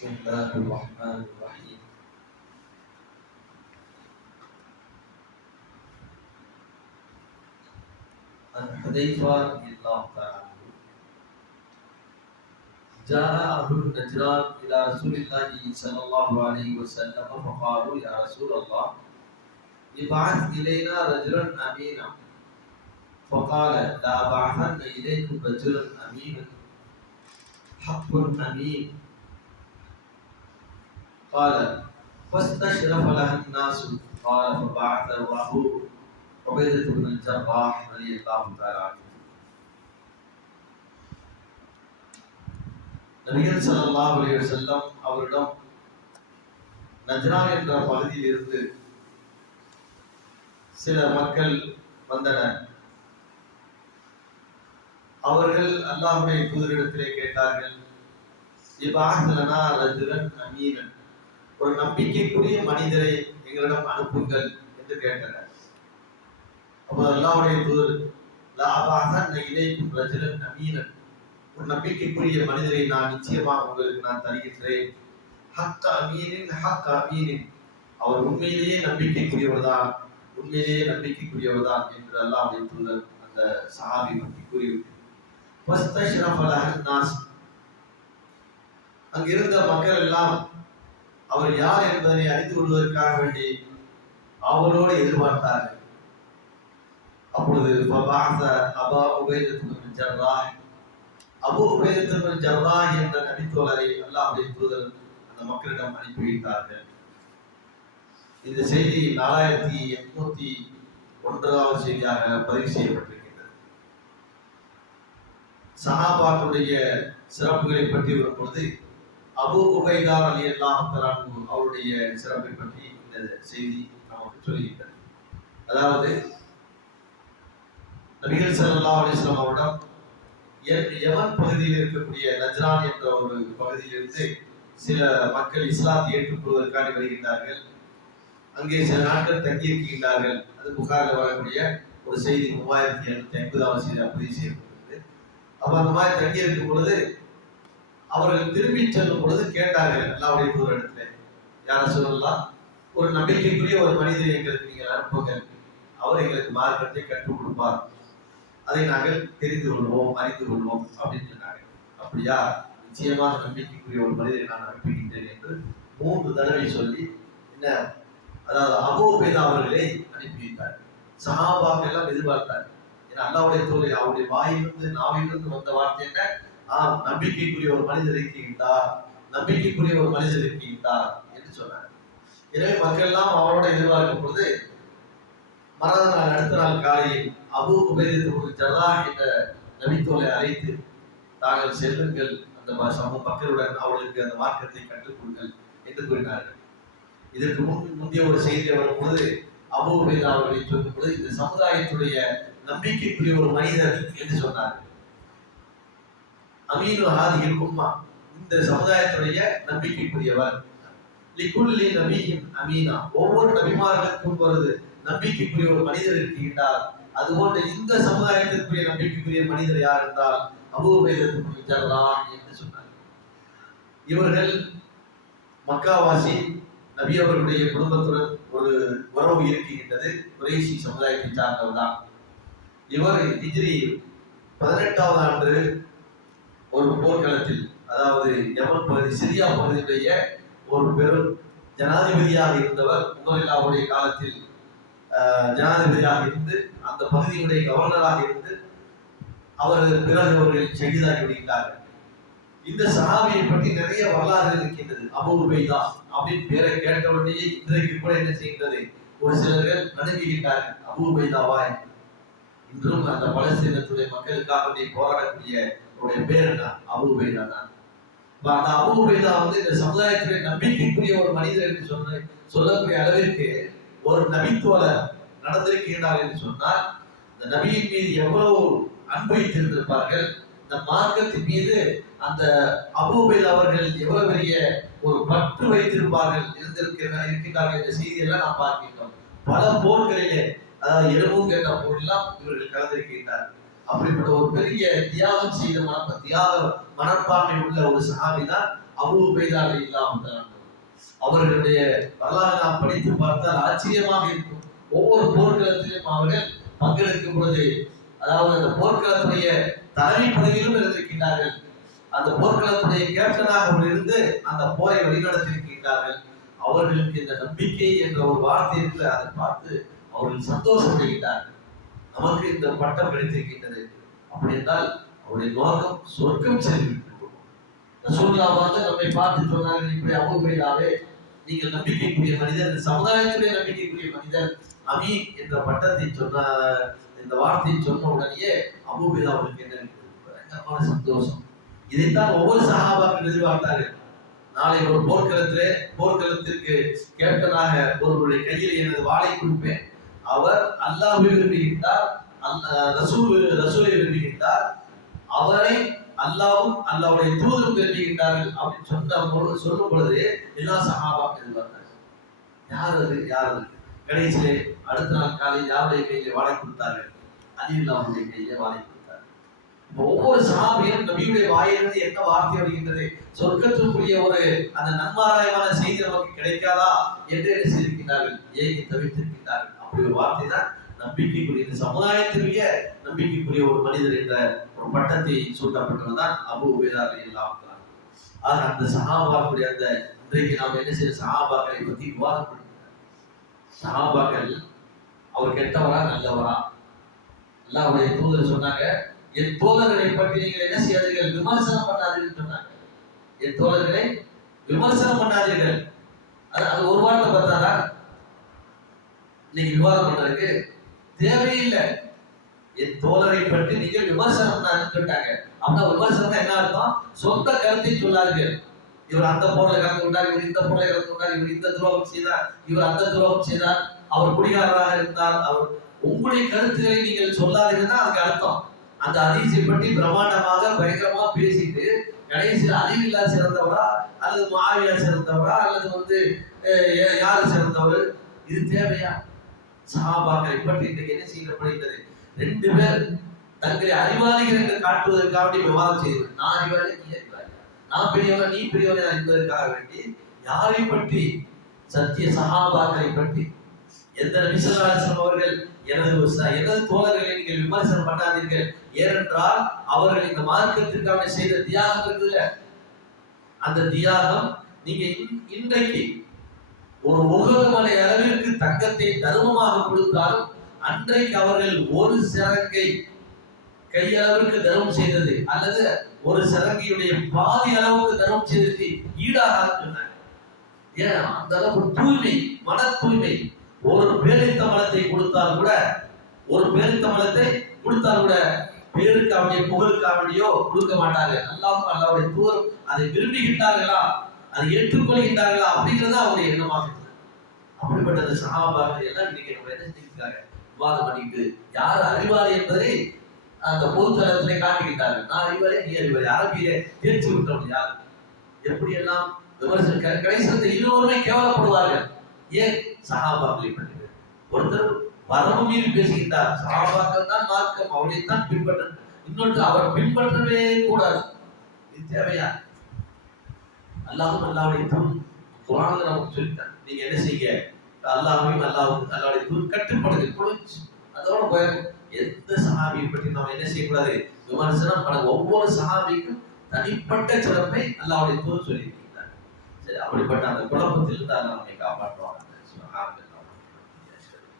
بسم الله الرحمن الرحيم. عن حذيفة رضي الله تعالى جاء أهل النجران إلى رسول الله صلى الله عليه وسلم فقالوا يا رسول الله ابعث إلينا رجلا أمينا. فقال لا أبعثن إليكم رجلا أمينا. حق أمين. قال فاستشرف لها الناس قال فبعثه أبو عبيدة بن الجراح رضي الله تعالى عنه நபிகள் ஸல்லல்லாஹு அலைஹி வஸல்லம் அவரிடம் நஜ்ரான் என்ற பகுதியில் இருந்து சில மக்கள் வந்தனர் அவர்கள் அல்லாஹ்வுடைய தூதரிடத்திலே கேட்டார்கள் இபாஹலனா ரஜுலன் அமீனன் ஒரு நம்பிக்கைக்குரிய மனிதரை எங்களிடம் அனுப்புங்கள் என்று கேட்டனர். அப்போது அல்லாஹ்வுடைய தூதர் லாபாக இலைக்கும் ரஜிலன் நவீனன் ஒரு நம்பிக்கைக்குரிய மனிதரை நான் நிச்சயமாக உங்களுக்கு நான் தருகின்றேன். ஹக் அமீனின் ஹக் அமீனின். அவர் உண்மையிலேயே நம்பிக்கைக்குரியவர்தான் உண்மையிலேயே நம்பிக்கைக்குரியவர்தான் என்று அல்லாஹ் தூதர் அந்த சஹாபி பற்றி கூறிவிட்டார். அங்கிருந்த மக்கள் எல்லாம் அவர் யார் என்பதனை அறிந்து கொள்வதற்காக வேண்டி அவரோடு எதிர்பார்த்தார்கள். அப்பொழுது அபா உபைதத்து பின் அபு உபைதத்து என்ற நபித்தோழரை அல்லாஹ்வுடைய தூதர் அந்த மக்களிடம் அனுப்பி வைத்தார்கள். இந்த செய்தி நாலாயிரத்தி எட்நூத்தி ஒன்றாவது செய்தியாக பதிவு செய்யப்பட்டிருக்கின்றது. சஹாபாக்களுடைய சிறப்புகளை பற்றி வரும்பொழுது அபு உபைதார் அலி அல்லாஹ் அவருடைய சிறப்பை பற்றி இந்த செய்தி நமக்கு சொல்லுகின்றது அதாவது நபிகள் சல்லா அலிஸ்லாம் அவரிடம் எவன் பகுதியில் இருக்கக்கூடிய நஜ்ரான் என்ற ஒரு பகுதியிலிருந்து சில மக்கள் இஸ்லாத்தை ஏற்றுக்கொள்வதற்காக வருகின்றார்கள். அங்கே சில நாட்கள் தங்கியிருக்கின்றார்கள். அது புகாரில் வரக்கூடிய ஒரு செய்தி மூவாயிரத்தி எழுநூத்தி ஐம்பதாவது செய்தி பதிவு செய்யப்பட்டது அப்போ அந்த மாதிரி தங்கியிருக்கும் பொழுது அவர்கள் திரும்பி செல்லும் பொழுது கேட்டார்கள் அல்லாவுடைய இடத்துல யார சொல்லலாம் ஒரு நம்பிக்கைக்குரிய ஒரு மனிதரை எங்களுக்கு நீங்கள் அனுப்புங்கள். அவர் எங்களுக்கு மார்க்கத்தை கற்றுக் கொடுப்பார். அதை நாங்கள் தெரிந்து கொள்வோம் அறிந்து கொள்வோம் அப்படின்னு சொன்னாங்க அப்படியா? நிச்சயமாக நம்பிக்கைக்குரிய ஒரு மனிதரை நான் அனுப்புகின்றேன் என்று மூன்று தடவை சொல்லி என்ன அதாவது அபோபேதா அவர்களை அனுப்பி வைத்தார் சஹாபாக்கள் எல்லாம் எதிர்பார்த்தார் ஏன்னா அல்லாவுடைய தோழி அவருடைய வாயிலிருந்து நாவிலிருந்து வந்த வார்த்தை என்ன? ஆம் நம்பிக்கைக்குரிய ஒரு மனிதர் இருக்கின்றார் நம்பிக்கைக்குரிய ஒரு மனிதர் இருக்கின்றார் என்று சொன்னார். எனவே மக்கள் எல்லாம் அவரோட எதிர்பார்க்கும் பொழுது மறந்த நாள் அடுத்த நாள் காலையில் அபு உபேதித்து ஜலா என்ற நபித்தோலை அழைத்து தாங்கள் செல்லுங்கள். அந்த சமூக மக்களுடன் அவர்களுக்கு அந்த மார்க்கத்தை கற்றுக்கொள்ங்கள் என்று கூறினார்கள். இதற்கு முன் முந்தைய ஒரு செய்தி வரும்பொழுது அபு உபேதா அவர்களை சொல்லும் பொழுது இந்த சமுதாயத்துடைய நம்பிக்கைக்குரிய ஒரு மனிதர் என்று சொன்னார் அமீனு ஹாதியில் உம்மா. இந்த சமுதாயத்துடைய நம்பிக்கைக்குரியவர். லிக்குல்லி நபியின் அமீனா. ஒவ்வொரு நபிமார்களுக்கும் வருது நம்பிக்கைக்குரிய ஒரு மனிதர் இருக்கின்றார். அதுபோன்ற இந்த சமுதாயத்திற்குரிய நம்பிக்கைக்குரிய மனிதர் யார் என்றால் அபூபேதத்துக்கு ஜர்ரான் என்று சொன்னார் இவர்கள் மக்காவாசி நபி அவர்களுடைய குடும்பத்துடன் ஒரு உறவு இருக்கின்றது. குறைசி சமுதாயத்தை சார்ந்தவர் தான் இவர் ஹிஜ்ரி பதினெட்டாவது ஆண்டு ஒரு போர்க்களத்தில் அதாவது யமன் பகுதி சிரியா பகுதியுடைய ஒரு பெரும் ஜனாதிபதியாக இருந்தவர் உமரில்லாவுடைய காலத்தில் ஜனாதிபதியாக இருந்து அந்த பகுதியுடைய கவர்னராக இருந்து அவரது பிறகு அவர்கள் செய்தாகி விடுகிறார்கள் இந்த சஹாபியை பற்றி நிறைய வரலாறு இருக்கின்றது. அபூபைதா அப்படின்னு பேரை கேட்டவுடனே இன்றைக்கு கூட என்ன செய்கின்றது? ஒரு சிலர்கள் நடுங்குகின்றார்கள் அபூபைதாவா என்று. இன்றும் அந்த பலஸ்தீனத்துடைய மக்களுக்காக போராடக்கூடிய அவருடைய பேர் என்ன அபு தான். அந்த அபு வந்து இந்த சமுதாயத்திலே நம்பிக்கைக்குரிய ஒரு மனிதர் என்று சொன்ன சொல்லக்கூடிய அளவிற்கு ஒரு நபித்துவலர் நடந்திருக்கிறார் என்று சொன்னால் இந்த நபியின் மீது எவ்வளவு அன்பு வைத்திருந்திருப்பார்கள் இந்த மார்க்கத்தின் மீது அந்த அபூபைல் அவர்கள் எவ்வளவு பெரிய ஒரு பற்று வைத்திருப்பார்கள் இருந்திருக்கிறார் இருக்கின்றார்கள் என்ற செய்தியெல்லாம் நாம் பார்க்கின்றோம். பல போர்களிலே அதாவது எலும்பு கேட்ட போரெல்லாம் இவர்கள் கலந்திருக்கின்றார்கள். அப்படிப்பட்ட ஒரு பெரிய தியாகம் செய்த மன தியாக மனப்பான்மை உள்ள ஒரு சஹாபி தான் அபு உபைதார் இல்லாமல் அவர்களுடைய வரலாறு நாம் படித்து பார்த்தால் ஆச்சரியமாக இருக்கும். ஒவ்வொரு போர்க்களத்திலும் அவர்கள் பங்கெடுக்கும் பொழுது அதாவது அந்த போர்க்களத்துடைய தலைமை பதவியிலும் இருந்திருக்கின்றார்கள். அந்த போர்க்களத்துடைய கேப்டனாக அவர்கள் இருந்து அந்த போரை வழிநடத்தியிருக்கின்றார்கள். அவர்களுக்கு இந்த நம்பிக்கை என்ற ஒரு வார்த்தை இருக்கு அதை பார்த்து அவர்கள் சந்தோஷப்படுகின்றார்கள். நமக்கு இந்த பட்டம் கிடைத்திருக்கின்றது அப்படி என்றால் அவருடைய நோக்கம் சொர்க்கம் செல்வி ரசூல்லா வந்து நம்மை பார்த்து சொன்னார்கள் இப்படி அபுபைலாவே நீங்கள் நம்பிக்கைக்குரிய மனிதர் இந்த சமுதாயத்திலே நம்பிக்கைக்குரிய மனிதர் அமி என்ற பட்டத்தை சொன்ன இந்த வார்த்தையை சொன்ன உடனேயே அபுபைலா அவருக்கு என்ன சந்தோஷம். இதைத்தான் ஒவ்வொரு சகாபாக்கள் எதிர்பார்த்தார்கள். நாளை ஒரு போர்க்களத்திலே போர்க்களத்திற்கு கேப்டனாக ஒருவருடைய கையில் எனது வாளை கொடுப்பேன். அவர் அல்லாஹ்வை விரும்புகின்றார் அல்- ரசூல் ரசூலை விரும்புகின்றார் அவரை அல்லாவும் அல்லாவுடைய தூதரும் விரும்புகின்றார்கள் அப்படின்னு சொன்ன பொழுது சொல்லும் பொழுது எல்லா சகாபாக்கள் இருந்தார்கள் யார் அது? யார் அது? கடைசியிலே அடுத்த நாள் காலையில் யாருடைய கையிலே வாழை கொடுத்தார்கள்? அலில் கையிலே வாழை கொடுத்தார்கள். ஒவ்வொரு சகாபியும் நபியுடைய வாயிலிருந்து என்ன வார்த்தை வருகின்றது? சொர்க்கத்திற்குரிய ஒரு அந்த நன்மாராயமான செய்தி நமக்கு கிடைக்காதா? என்று என்ன செய்திருக்கிறார்கள் ஏகி தவித்திருக்கிறார்கள் அப்படி ஒரு வார்த்தை தான் நம்பிக்கைக்குரிய. இந்த சமுதாயத்திற்குரிய நம்பிக்கைக்குரிய ஒரு மனிதர் என்ற ஒரு பட்டத்தை சூட்டப்பட்டவர்தான் அபு உபேதார் எல்லாம் ஆக அந்த சஹாபாக்களுடைய அந்த இன்றைக்கு நாம் என்ன செய்ய சகாபாக்களை பத்தி விவாதம் பண்ணுகிறோம் சஹாபாக்கள் அவர் கெட்டவரா? நல்லவரா? அவருடைய தூதர் சொன்னாங்க என் தோழர்களை பற்றி நீங்கள் என்ன செய்யாதீர்கள்? விமர்சனம் பண்ணாதீர்கள் சொன்னாங்க. என் தோழர்களை விமர்சனம் பண்ணாதீர்கள். அது அது ஒரு வார்த்தை பார்த்தாரா இன்னைக்கு விவாதம் பண்றதுக்கு தேவையில்லை என் தோழரை பற்றி நீங்கள் விமர்சனம் பண்ணாதுன்னு சொல்லிட்டாங்க அப்படின்னா விமர்சனம் என்ன அர்த்தம்? சொந்த கருத்தை சொல்லாதீர்கள் இவர் அந்த போர்ல கலந்து கொண்டார் இவர் இந்த போர்ல கலந்து கொண்டார் இவர் இந்த துரோகம் செய்தார் இவர் அந்த துரோகம் செய்தார். அவர் குடிகாரராக இருந்தார். அவர் உங்களுடைய கருத்துக்களை நீங்கள் சொல்லாதீங்கன்னா அதுக்கு அர்த்தம். அந்த அதிசை பற்றி பிரம்மாண்டமாக பயங்கரமா பேசிட்டு கடைசியில் அறிவில்லா சிறந்தவரா அல்லது மாவியா சிறந்தவரா அல்லது வந்து யார் சிறந்தவர்? இது தேவையா? சஹாபாக்களை பற்றி இன்றைக்கு என்ன செய்யப்படுகிறது ரெண்டு பேர் தங்களை அறிவாளிகள் என்று காட்டுவதற்காக வேண்டி விவாதம் செய்வது நான் அறிவாளி நீ அறிவாளி. நான் பெரியவன் நீ பெரியவன் என்பதற்காக வேண்டி யாரை பற்றி? சத்திய சகாபாக்களை பற்றி. எந்த நபிசல்லாசம் அவர்கள் எனது எனது தோழர்களை நீங்கள் விமர்சனம் பண்ணாதீர்கள். ஏனென்றால் அவர்கள் இந்த மார்க்கத்திற்காக செய்த தியாகம் இருக்குதுல்ல அந்த தியாகம் நீங்க இன்றைக்கு ஒரு முகமலை அளவிற்கு தங்கத்தை தருமமாக கொடுத்தாலும் அன்றைக்கு அவர்கள் ஒரு சிறங்கை கையளவிற்கு தர்மம் செய்தது அல்லது ஒரு சிறங்கியுடைய பாதி அளவுக்கு தர்மம் செய்ததுக்கு ஈடாக ஏன் அந்த அளவுக்கு தூய்மை மன தூய்மை. ஒரு பேரித்தமலத்தை கொடுத்தால் கூட ஒரு பேரித்தமலத்தை கொடுத்தால் கூட பேருக்கு அவனுடைய புகழுக்கு கொடுக்க மாட்டார்கள். அல்லாவும் அல்லாவுடைய தூரம் அதை விரும்புகின்றார்களா அதை ஏற்றுக்கொள்கின்றார்களா அப்படிங்கிறது அவருடைய எண்ணமாக அப்படிப்பட்டது அப்படிப்பட்ட சகாபாக்கள் எல்லாம் இன்னைக்கு நம்ம என்ன செஞ்சிருக்காங்க விவாதம் பண்ணிட்டு யார் அறிவாளி என்பதை அந்த பொதுத்தளத்திலே காட்டுகின்றார்கள். நான் அறிவாளி நீ அறிவாளி. அரபியிலே தேர்ச்சி விட்டவன் யார்? எப்படியெல்லாம் விமர்சன கடைசத்தை கடைசியில் இருவருமே கேவலப்படுவார்கள்? ஏன்? சகாபாக்களை பண்ணுங்க ஒருத்தர் வரவு மீறி பேசுகின்றார். சகாபாக்கள் தான் மார்க்கம். அவளைத்தான் பின்பற்ற இன்னொன்று அவர் பின்பற்றவே கூடாது. இது தேவையா? அல்லாஹும் அல்லாவுடைய தூண் குரான் நமக்கு சொல்லிட்டான் நீங்க என்ன செய்ய? அல்லாஹையும் அல்லாஹும் அல்லாவுடைய தூண் கட்டுப்படுது குளிச்சு அதோட போயிடும் எந்த சஹாபியை பற்றி நாம் என்ன செய்யக்கூடாது? விமர்சனம் பண்ண ஒவ்வொரு சஹாபிக்கும் தனிப்பட்ட சிறப்பை அல்லாவுடைய தூண் சொல்லியிருக்கிறார். சரி அப்படிப்பட்ட அந்த குழப்பத்திலிருந்து அல்லாஹ் நம்மை காப்பாற்றுவாங்க